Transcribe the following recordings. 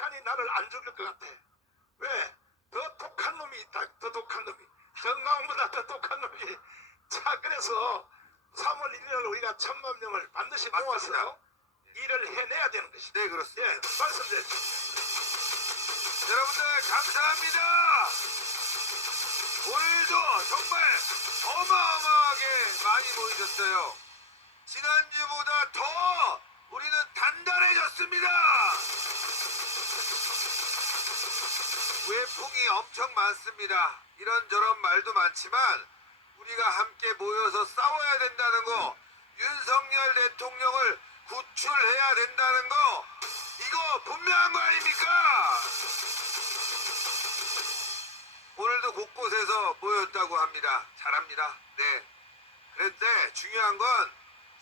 북한이 나를 안 죽일 것 같아. 왜? 더 독한 놈이 있다. 더 독한 놈이. 정강훈보다 더 독한 놈이. 자, 그래서 3월 1일 우리가 1,000만 명을 반드시 모아서 일을 해내야 되는 것이죠. 네, 그렇습니다. 예, 말씀드렸죠. 여러분들 감사합니다. 오늘도 정말 어마어마하게 많이 모이셨어요. 지난주보다 더 우리는 단단해졌습니다. 외풍이 엄청 많습니다. 이런저런 말도 많지만 우리가 함께 모여서 싸워야 된다는 거, 윤석열 대통령을 구출해야 된다는 거, 이거 분명한 거 아닙니까? 오늘도 곳곳에서 모였다고 합니다. 잘합니다. 네. 그런데 중요한 건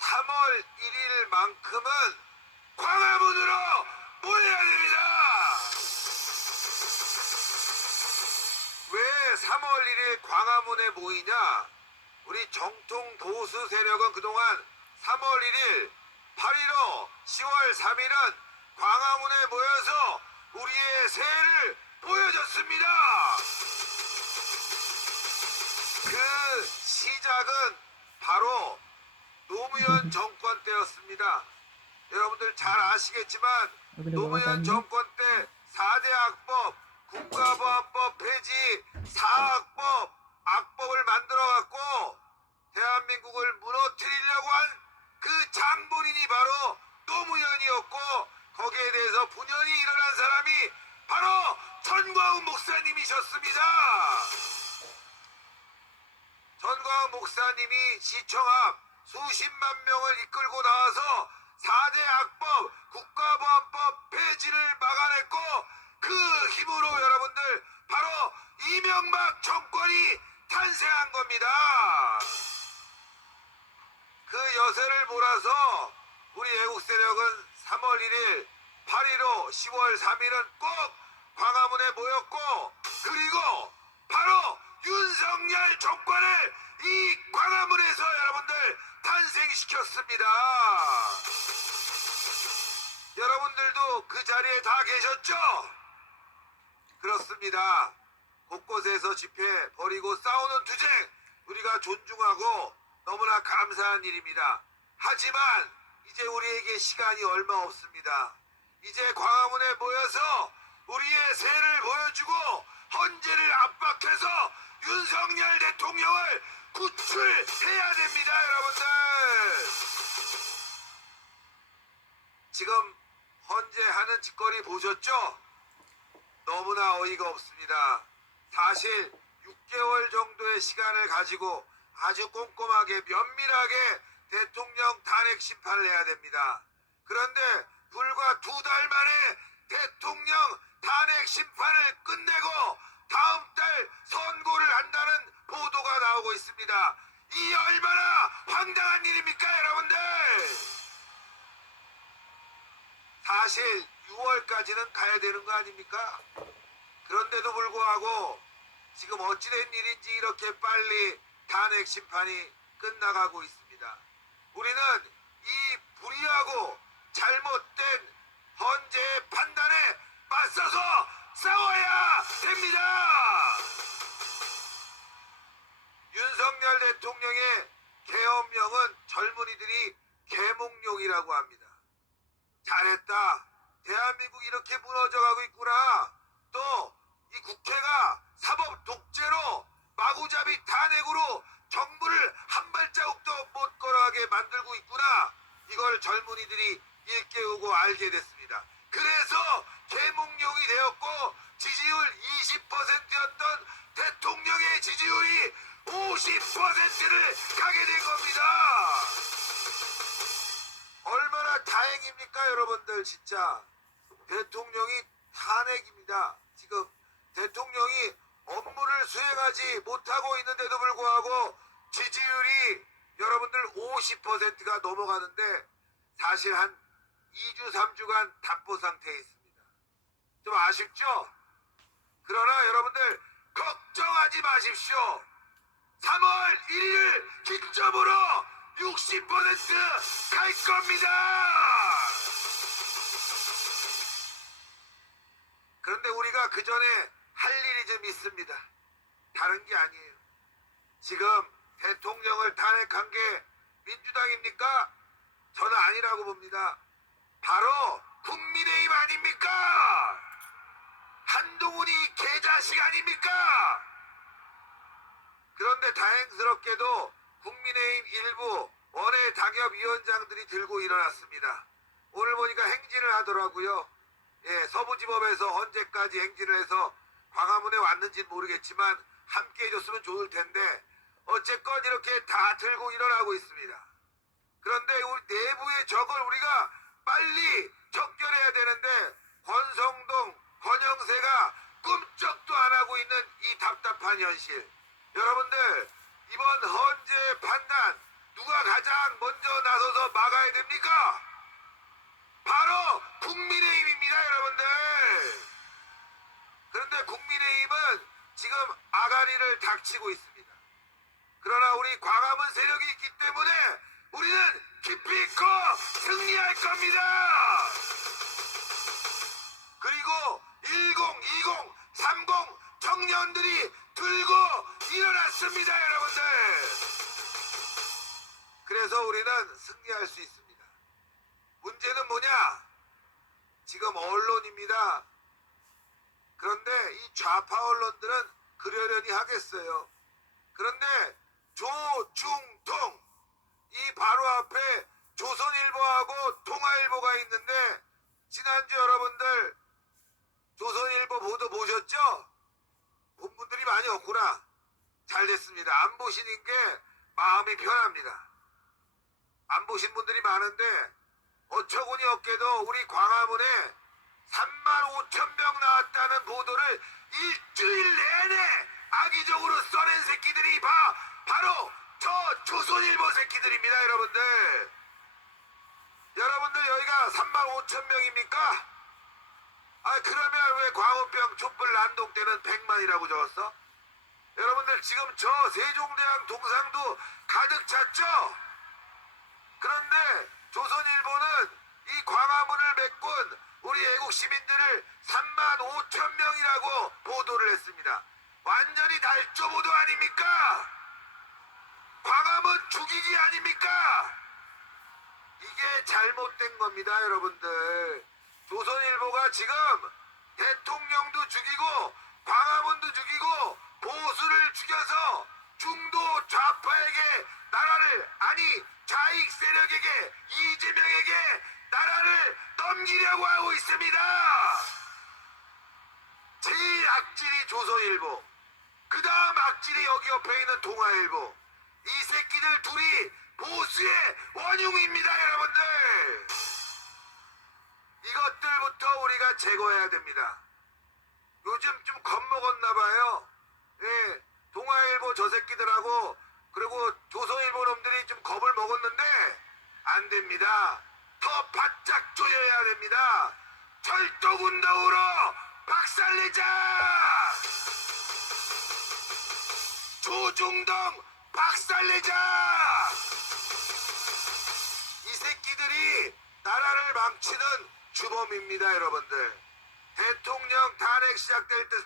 3월 1일만큼은 광화문으로 모여야 됩니다. 왜 3월 1일 광화문에 모이냐? 우리 정통 보수 세력은 그동안 3월 1일, 8.15, 10월 3일은 광화문에 모여서 우리의 세를 보여줬습니다. 그 시작은 바로 노무현 정권 때였습니다. 여러분들 잘 아시겠지만 노무현 정권 때 4대 악법, 국가보안법 폐지, 4악법, 악법을 만들어갖고 대한민국을 무너뜨리려고 한 그 장본인이 바로 노무현이었고, 거기에 대해서 분연히 일어난 사람이 바로 전광훈 목사님이셨습니다. 전광훈 목사님이 시청 앞 수십만 명을 이끌고 나와서 4대 악법, 국가보안법 폐지를 막아냈고, 그 힘으로 여러분들 바로 이명박 정권이 탄생한 겁니다. 그 여세를 몰아서 우리 애국 세력은 3월 1일, 8.15, 10월 3일은 꼭 광화문에 모였고, 그리고 바로 윤석열 정권을 이 광화문에서 여러분들 탄생시켰습니다. 여러분들도 그 자리에 다 계셨죠? 그렇습니다. 곳곳에서 집회 벌이고 싸우는 투쟁 우리가 존중하고 너무나 감사한 일입니다. 하지만 이제 우리에게 시간이 얼마 없습니다. 이제 광화문에 모여서 우리의 세를 보여주고 헌재를 압박해서 윤석열 대통령을 구출해야 됩니다, 여러분들. 지금 헌재하는 짓거리 보셨죠? 너무나 어이가 없습니다. 사실 6개월 정도의 시간을 가지고 아주 꼼꼼하게 면밀하게 대통령 탄핵 심판을 해야 됩니다. 그런데 불과 2달 만에 대통령 탄핵 심판을 끝내고 다음 달 선고를 한다는 보도가 나오고 있습니다. 이 얼마나 황당한 일입니까, 여러분들? 사실 6월까지는 가야 되는 거 아닙니까? 그런데도 불구하고 지금 어찌된 일인지 이렇게 빨리 탄핵 심판이 끝나가고 있습니다. 우리는 이 불의하고 잘못된 헌재의 판단에 맞서서 싸워야 됩니다. 윤석열 대통령의 계엄령은 젊은이들이 계몽령이라고 합니다. 잘했다. 대한민국이 이렇게 무너져가고 있구나. 또 이 국회가 사법 독재로 마구잡이 탄핵으로 정부를 한 발자국도 못 걸어가게 만들고 있구나. 이걸 젊은이들이 일깨우고 알게 됐습니다. 그래서 계몽령이 되었고 지지율 20%였던 대통령의 지지율이 50%를 가게 된 겁니다. 얼마나 다행입니까, 여러분들. 진짜 대통령이 탄핵입니다. 지금 대통령이 업무를 수행하지 못하고 있는데도 불구하고 지지율이 여러분들 50%가 넘어가는데 사실 한 2주 3주간 답보 상태에 있습니다. 좀 아쉽죠? 그러나 여러분들 걱정하지 마십시오. 3월 1일 기점으로 60% 갈 겁니다. 그런데 우리가 그 전에 할 일이 좀 있습니다. 다른 게 아니에요. 지금 대통령을 탄핵한 게 민주당입니까? 저는 아니라고 봅니다. 바로 국민의힘 아닙니까? 한동훈이 개자식 아닙니까? 그런데 다행스럽게도 국민의힘 일부 원외 당협위원장들이 들고 일어났습니다. 오늘 보니까 행진을 하더라고요. 예, 서부지법에서 언제까지 행진을 해서 광화문에 왔는지는 모르겠지만 함께 해줬으면 좋을 텐데 어쨌건 이렇게 다 들고 일어나고 있습니다. 그런데 우리 내부의 적을 우리가 빨리 척결해야 되는데 권성동, 권영세가 꿈쩍도 안 하고 있는 이 답답한 현실. 여러분들 이번 헌재 판단 누가 가장 먼저 나서서 막아야 됩니까? 바로 국민의힘입니다, 여러분들. 그런데 국민의힘은 지금 아가리를 닥치고 있습니다. 그러나 우리 광화문 세력이 있기 때문에 우리는 기필코 승리할 겁니다. 그리고 10, 20, 30 청년들이 들고 일어났습니다, 여러분들. 그래서 우리는 승리할 수 있습니다. 문제는 뭐냐? 지금 언론입니다. 그런데 이 좌파 언론들은 그러려니 하겠어요. 그런데 조중동 이 바로 앞에 조선일보하고 통화일보가 있는데 지난주 여러분들 조선일보 보도 보셨죠? 본 분들이 많이 없구나. 잘 됐습니다. 안 보시는 게 마음이 편합니다. 안 보신 분들이 많은데 어처구니 없게도 우리 광화문에 35,000명 나왔다는 보도를 일주일 내내 악의적으로 써낸 새끼들이 바로 저 조선일보 새끼들입니다, 여러분들. 여러분들 여기가 35,000명입니까? 그러면 왜 광우병 촛불 난동 때는 100만이라고 적었어? 여러분들 지금 저 세종대왕 동상도 가득 찼죠? 그런데 조선일보는 이 광화문을 메꾼 우리 애국 시민들을 35,000명이라고 보도를 했습니다. 완전히 날조 보도 아닙니까? 광화문 죽이기 아닙니까? 이게 잘못된 겁니다, 여러분들. 조선일보가 지금 대통령도 죽이고 광화문도 죽이고 보수를 죽여서 중도 좌파에게 나라를, 아니 좌익 세력에게, 이재명에게 나라를 넘기려고 하고 있습니다. 제일 악질이 조선일보, 그 다음 악질이 여기 옆에 있는 동아일보. 이 새끼들 둘이 보수의 원흉입니다, 여러분들. 이것들부터 우리가 제거해야 됩니다. 요즘 좀 겁먹었나 봐요. 예, 동아일보 저 새끼들하고 그리고 조선일보 놈들이 좀 겁을 먹었는데 안 됩니다. 더 바짝 조여야 됩니다. 철도군도우로 박살내자! 조중동 박살내자! 이 새끼들이 나라를 망치는 주범입니다, 여러분들. 대통령 탄핵 시작될 때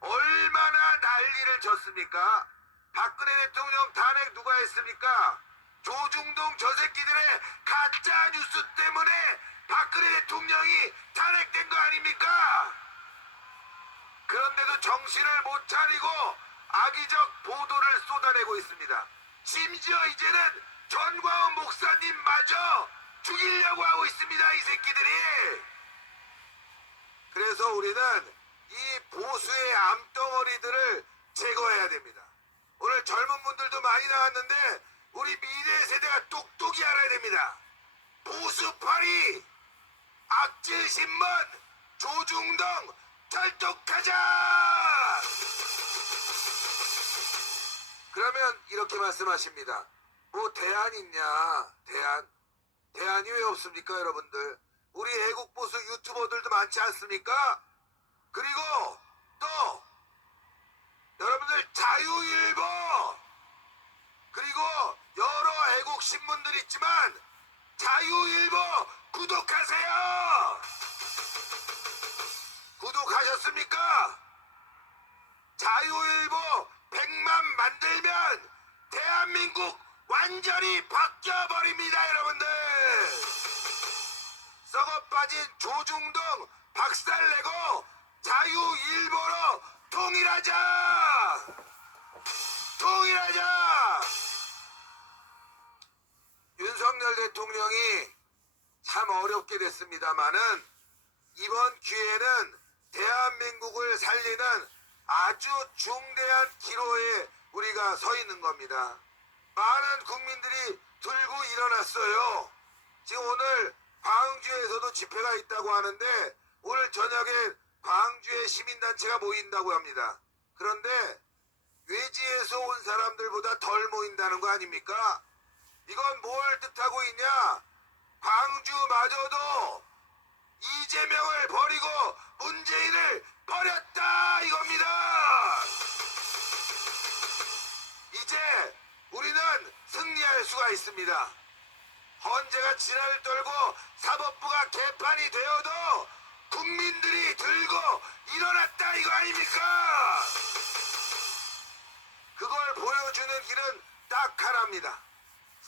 얼마나 난리를 쳤습니까? 박근혜 대통령 탄핵 누가 했습니까? 조중동 저 새끼들의 가짜 뉴스 때문에 박근혜 대통령이 탄핵된 거 아닙니까? 그런데도 정신을 못 차리고 악의적 보도를 쏟아내고 있습니다. 심지어 이제는 전광훈 목사님마저 죽이려고 하고 있습니다, 이 새끼들이. 그래서 우리는 이 보수의 암덩어리들을 제거해야 됩니다. 오늘 젊은 분들도 많이 나왔는데 우리 미래 세대가 똑똑히 알아야 됩니다. 보수파리, 악질신문, 조중동 철떡하자! 그러면 이렇게 말씀하십니다. 뭐 대안 있냐? 대안이 왜 없습니까, 여러분들? 우리 애국보수 유튜버들도 많지 않습니까? 그리고 또 여러분들 자유일보, 그리고 여러 애국 신문들 있지만 자유일보 구독하세요. 가셨습니까? 자유일보 100만 만들면 대한민국 완전히 바뀌어버립니다, 여러분들. 썩어빠진 조중동 박살내고 자유일보로 통일하자! 통일하자! 윤석열 대통령이 참 어렵게 됐습니다마는 이번 기회는 대한민국을 살리는 아주 중대한 기로에 우리가 서 있는 겁니다. 많은 국민들이 들고 일어났어요. 지금 오늘 광주에서도 집회가 있다고 하는데 오늘 저녁에 광주에 시민단체가 모인다고 합니다. 그런데 외지에서 온 사람들보다 덜 모인다는 거 아닙니까? 이건 뭘 뜻하고 있냐? 광주마저도 이재명을 버리고 문재인을 버렸다 이겁니다. 이제 우리는 승리할 수가 있습니다. 헌재가 지랄을 떨고 사법부가 개판이 되어도 국민들이 들고 일어났다 이거 아닙니까? 그걸 보여주는 길은 딱 하나입니다.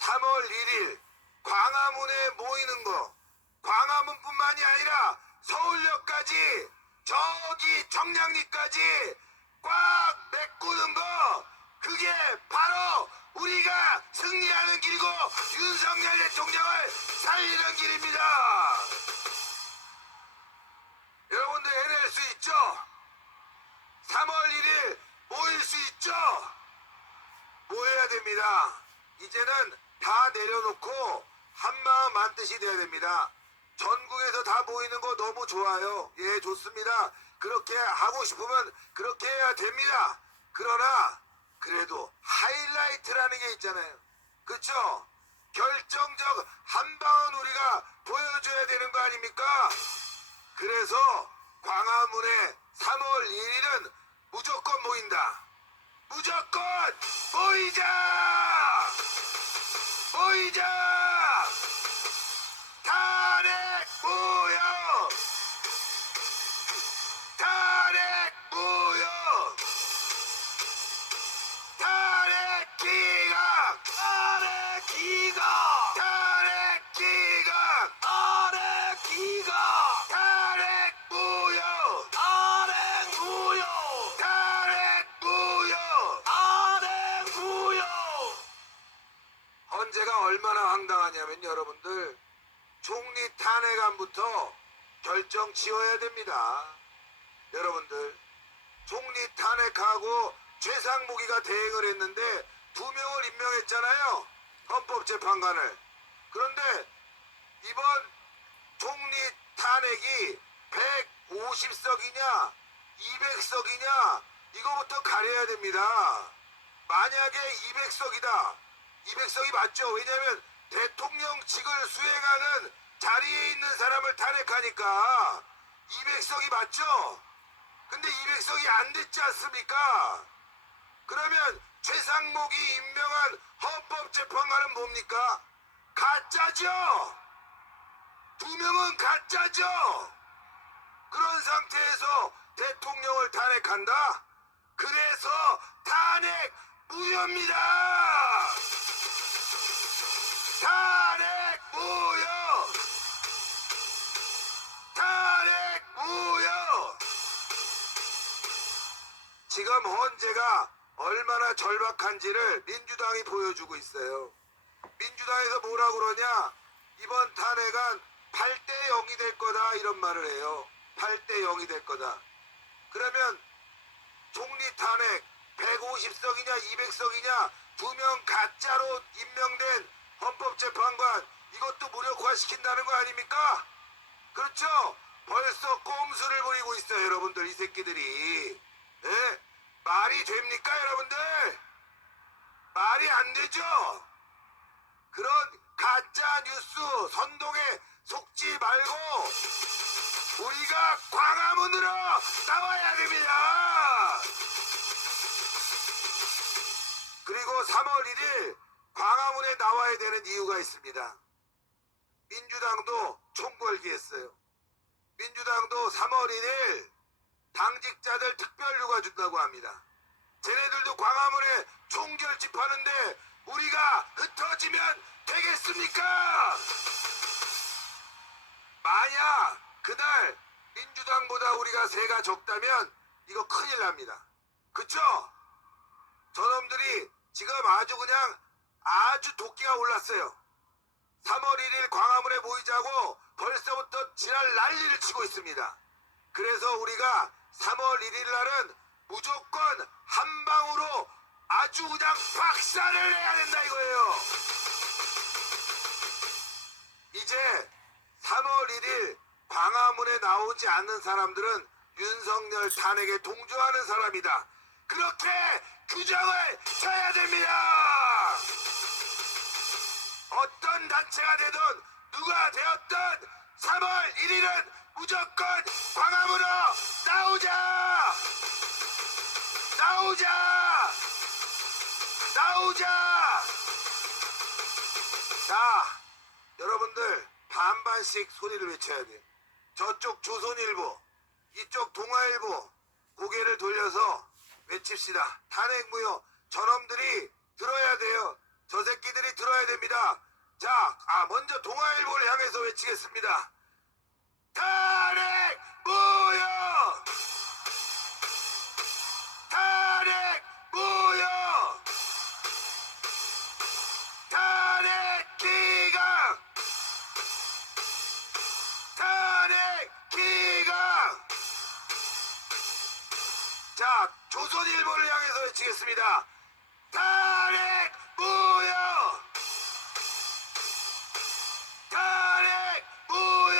3월 1일 광화문에 모이는 거, 광화문뿐만이 아니라 서울역까지 저기 정량리까지 꽉 메꾸는 거, 그게 바로 우리가 승리하는 길이고 윤석열 대통령을 살리는 길입니다. 여러분들 해낼 수 있죠? 3월 1일 모일 수 있죠? 모여야 됩니다. 이제는 다 내려놓고 한마음 한뜻이 돼야 됩니다. 전국에서 다 모이는 거 너무 좋아요. 예, 좋습니다. 그렇게 하고 싶으면 그렇게 해야 됩니다. 그러나 그래도 하이라이트라는 게 있잖아요. 그쵸? 결정적 한 방은 우리가 보여줘야 되는 거 아닙니까? 그래서 광화문에 3월 1일은 무조건 모인다. 무조건 모이자! 모이자! 탄핵 무효! 탄핵 무효! 탄핵 기각! 탄핵 기각! 탄핵 기각! 탄핵 기각! 탄핵 무효! 탄핵 무효! 탄핵 무효! 탄핵 무효! 헌재가 얼마나 황당하냐면 여러분들 총리 탄핵안부터 결정 지어야 됩니다. 여러분들 총리 탄핵하고 최상무기가 대행을 했는데 2명을 임명했잖아요. 헌법재판관을. 그런데 이번 총리 탄핵이 150석이냐 200석이냐 이거부터 가려야 됩니다. 만약에 200석이다. 200석이 맞죠. 왜냐하면 대통령직을 수행하는 자리에 있는 사람을 탄핵하니까 200석이 맞죠. 근데 200석이 안 됐지 않습니까? 그러면 최상목이 임명한 헌법재판관은 뭡니까? 가짜죠. 2명은 가짜죠. 그런 상태에서 대통령을 탄핵한다? 그래서 탄핵 무효입니다. 탄핵 무효! 탄핵 무효! 지금 헌재가 얼마나 절박한지를 민주당이 보여주고 있어요. 민주당에서 뭐라 그러냐? 이번 탄핵안 8대 0이 될 거다 이런 말을 해요. 8대 0이 될 거다. 그러면 총리 탄핵 150석이냐 200석이냐 2명 가짜로 임명된 헌법재판관 이것도 무력화시킨다는 거 아닙니까? 그렇죠? 벌써 꼼수를 부리고 있어요 여러분들 이 새끼들이. 네? 말이 됩니까 여러분들? 말이 안 되죠? 그런 가짜 뉴스 선동에 속지 말고 우리가 광화문으로 나와야 됩니다. 그리고 3월 1일 광화문에 나와야 되는 이유가 있습니다. 민주당도 총궐기했어요. 민주당도 3월 1일 당직자들 특별휴가 준다고 합니다. 쟤네들도 광화문에 총결집하는데 우리가 흩어지면 되겠습니까? 만약 그날 민주당보다 우리가 세가 적다면 이거 큰일 납니다. 그쵸? 저놈들이 지금 아주 도끼가 올랐어요. 3월 1일 광화문에 모이자고 벌써부터 지랄 난리를 치고 있습니다. 그래서 우리가 3월 1일 날은 무조건 한 방으로 아주 그냥 박살을 내야 된다 이거예요. 이제 3월 1일 광화문에 나오지 않는 사람들은 윤석열 탄핵에 동조하는 사람이다. 그렇게 규정을 쳐야 됩니다. 어떤 단체가 되든 누가 되었든 3월 1일은 무조건 광화문으로 나오자! 나오자! 나오자! 자, 여러분들 반반씩 소리를 외쳐야 돼. 저쪽 조선일보, 이쪽 동아일보 고개를 돌려서 외칩시다. 탄핵무효. 저놈들이 들어야 돼요. 저 새끼들이 들어야 됩니다. 자, 먼저 동아일보를 향해서 외치겠습니다. 탄핵무효! 탄핵무효! 탄핵기각! 탄핵기각! 자, 조선일보를 향해서 외치겠습니다. 탄핵무효! 탄핵무효!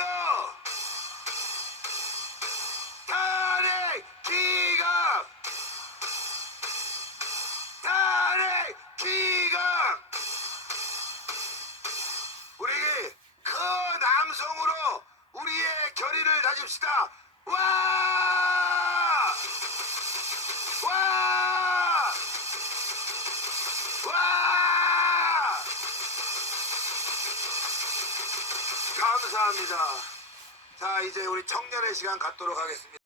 탄핵기각! 탄핵기각! 우리 큰 함성으로 우리의 결의를 다집시다. 와! 와! 와! 감사합니다. 자, 이제 우리 청년의 시간 갖도록 하겠습니다.